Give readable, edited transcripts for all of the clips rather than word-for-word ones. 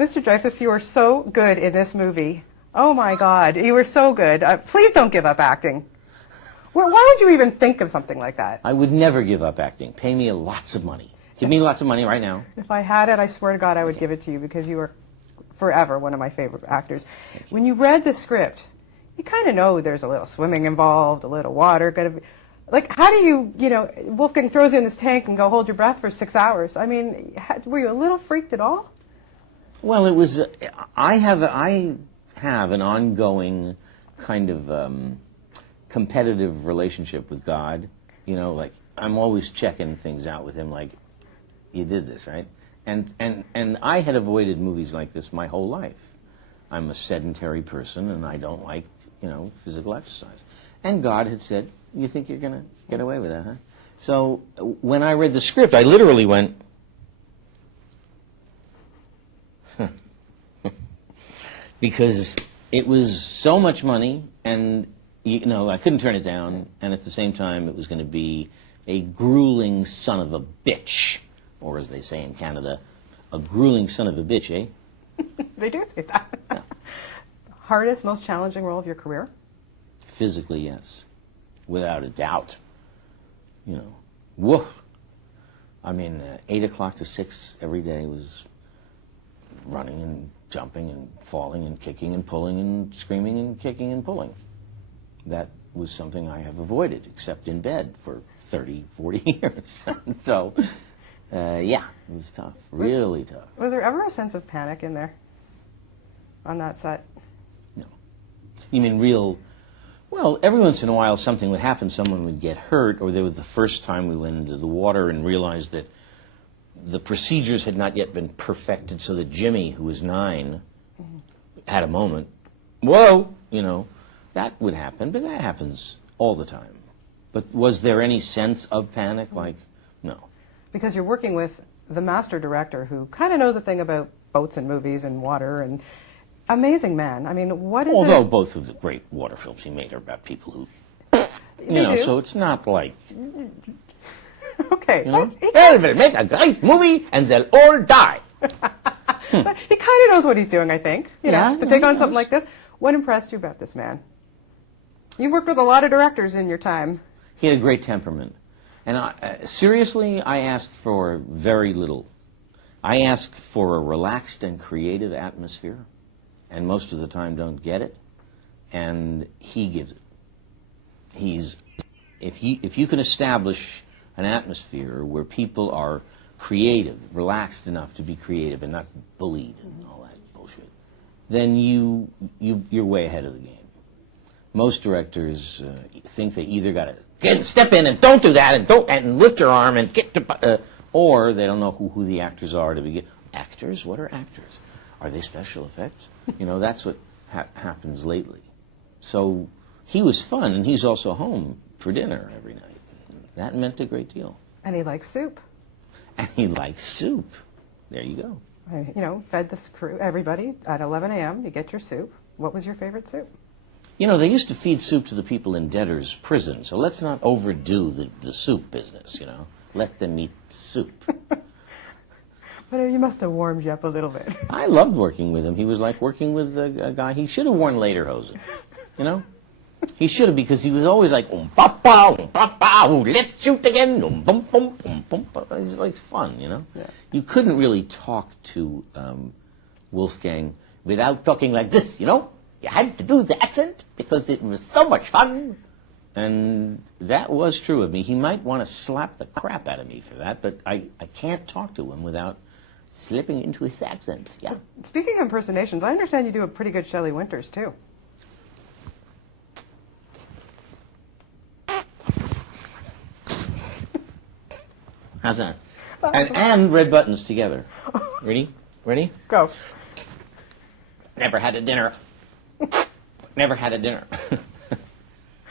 Mr. Dreyfuss, you are so good in this movie. Oh my God, you were so good. Please don't give up acting. Why would you even think of something like that? I would never give up acting. Pay me lots of money. Give me lots of money right now. If I had it, I swear to God, I would give it to you because you are forever one of my favorite actors. When you read the script, you kind of know there's a little swimming involved, a little water. Like, how do you, Wolfgang throws you in this tank and go hold your breath for 6 hours. I mean, were you a little freaked at all? Well, it was, I have an ongoing kind of competitive relationship with God. Like, I'm always checking things out with him, like, you did this, right? And I had avoided movies like this my whole life. I'm a sedentary person, and I don't like, physical exercise. And God had said, you think you're going to get away with that, huh? So when I read the script, I literally went, because it was so much money, and I couldn't turn it down, and at the same time it was going to be a grueling son of a bitch, or as they say in Canada, a grueling son of a bitch, eh? They do say that. Yeah. Hardest, most challenging role of your career? Physically, yes, without a doubt. Woof. I mean, 8 o'clock to 6 every day was running and jumping and falling and kicking and pulling and screaming and kicking and pulling. That was something I have avoided, except in bed for 30, 40 years. So, yeah, it was tough, really tough. Was there ever a sense of panic in there on that set? No. You mean real... Well, every once in a while something would happen, someone would get hurt, or there was the first time we went into the water and realized that the procedures had not yet been perfected, so that Jimmy, who was 9, had a moment. Whoa! That would happen, but that happens all the time. But was there any sense of panic? Like, no. Because you're working with the master director who kind of knows a thing about boats and movies and water and amazing man. I mean, what is Although both of the great water films he made are about people who, so it's not like... Okay. Everybody make a great movie and they'll all die. But he kind of knows what he's doing, I think, to take on something like this. What impressed you about this man? You've worked with a lot of directors in your time. He had a great temperament. And seriously, I asked for very little. I asked for a relaxed and creative atmosphere, and most of the time don't get it, and he gives it. If you can establish an atmosphere where people are creative, relaxed enough to be creative and not bullied and all that bullshit, then you're way ahead of the game. Most directors think they either got to step in and don't do that and lift your arm and get to, or they don't know who the actors are to begin. Actors? What are actors? Are they special effects? That's what happens lately. So he was fun, and he's also home for dinner every night. That meant a great deal. And he likes soup. And he likes soup. There you go. Fed the crew, everybody, at 11 a.m. You get your soup. What was your favorite soup? They used to feed soup to the people in debtors' prison, so let's not overdo the soup business, Let them eat soup. But you must have warmed you up a little bit. I loved working with him. He was like working with a guy. He should have worn lederhosen, He should have, because he was always like, papa, let's shoot again, bum, bum, bum, bum. It was like fun, Yeah. You couldn't really talk to Wolfgang without talking like this, You had to do the accent because it was so much fun. And that was true of me. He might want to slap the crap out of me for that, but I can't talk to him without slipping into his accent. Yeah. Speaking of impersonations, I understand you do a pretty good Shelley Winters, too. How's that? And red buttons together. Ready? Ready? Go. Never had a dinner. Never had a dinner.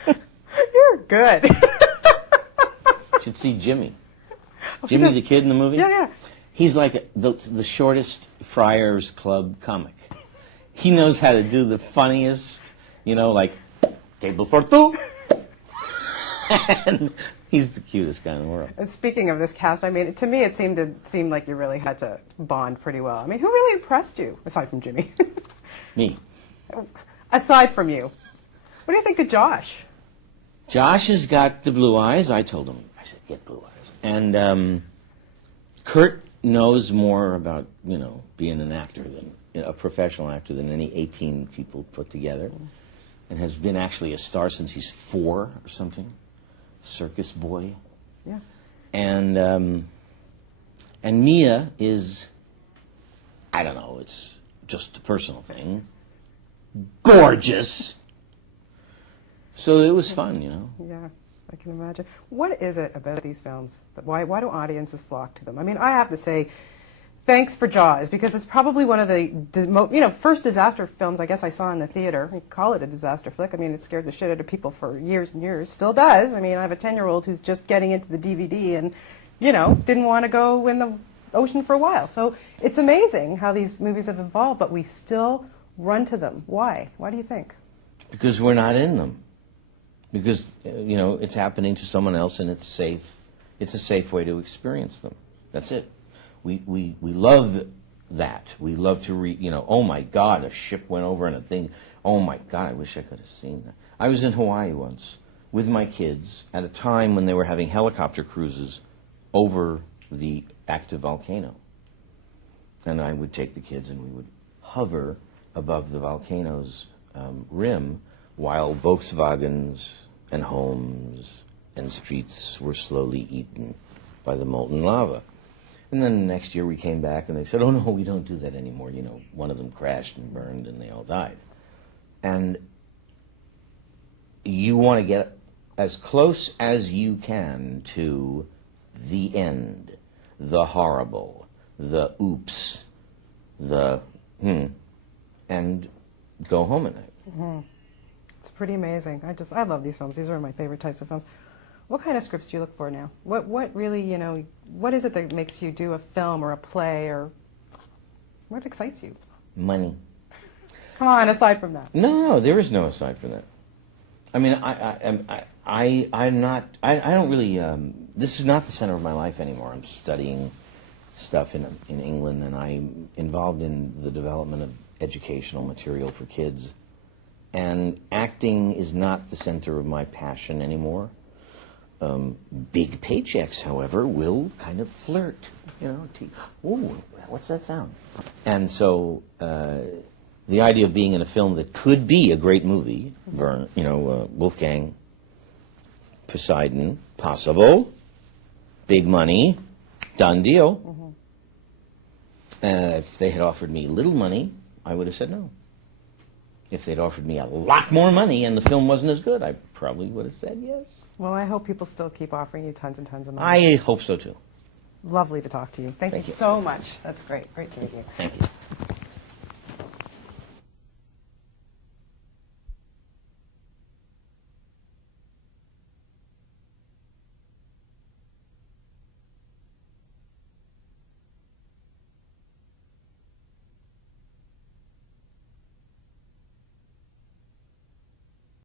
You're good. You should see Jimmy. Jimmy the kid in the movie? Yeah. He's like the shortest Friars Club comic. He knows how to do the funniest, like, table for two. And He's the cutest guy in the world. And speaking of this cast, I mean, to me, it seemed like you really had to bond pretty well. I mean, who really impressed you aside from Jimmy? Me. Aside from you, what do you think of Josh? Josh has got the blue eyes. I told him, I said, get blue eyes. And Kurt knows more about, being an actor than a professional actor than any 18 people put together, and has been actually a star since he's 4 or something, circus boy. Yeah. And Mia is, I don't know, it's just a personal thing, gorgeous. So it was fun, Yeah, I can imagine. What is it about these films? Why do audiences flock to them? I mean, I have to say, thanks for Jaws, because it's probably one of the first disaster films I guess I saw in the theater. You call it a disaster flick. I mean, it scared the shit out of people for years and years. Still does. I mean, I have a 10-year-old who's just getting into the DVD and, didn't want to go in the ocean for a while. So it's amazing how these movies have evolved, but we still run to them. Why? Why do you think? Because we're not in them. Because, it's happening to someone else and it's safe. It's a safe way to experience them. That's it. We love that. We love to read, oh my God, a ship went over and a thing. Oh my God, I wish I could have seen that. I was in Hawaii once with my kids at a time when they were having helicopter cruises over the active volcano. And I would take the kids and we would hover above the volcano's rim while Volkswagens and homes and streets were slowly eaten by the molten lava. And then the next year we came back and they said, oh no, we don't do that anymore. One of them crashed and burned and they all died. And you want to get as close as you can to the end, the horrible, the oops, the and go home at night. Mm-hmm. It's pretty amazing. I love these films. These are my favorite types of films. What kind of scripts do you look for now? What really, what is it that makes you do a film or a play, or what excites you? Money. Come on, aside from that. No, there is no aside from that. I mean, I'm not, I don't really, this is not the center of my life anymore. I'm studying stuff in England, and I'm involved in the development of educational material for kids. And acting is not the center of my passion anymore. Big paychecks, however, will kind of flirt, ooh, what's that sound? And so the idea of being in a film that could be a great movie, Wolfgang, Poseidon, possible, big money, done deal. If they had offered me little money, I would have said no. If they'd offered me a lot more money and the film wasn't as good, I probably would have said yes. Well, I hope people still keep offering you tons and tons of money. I hope so, too. Lovely to talk to you. Thank you so much. That's great. Great to meet you. Thank you.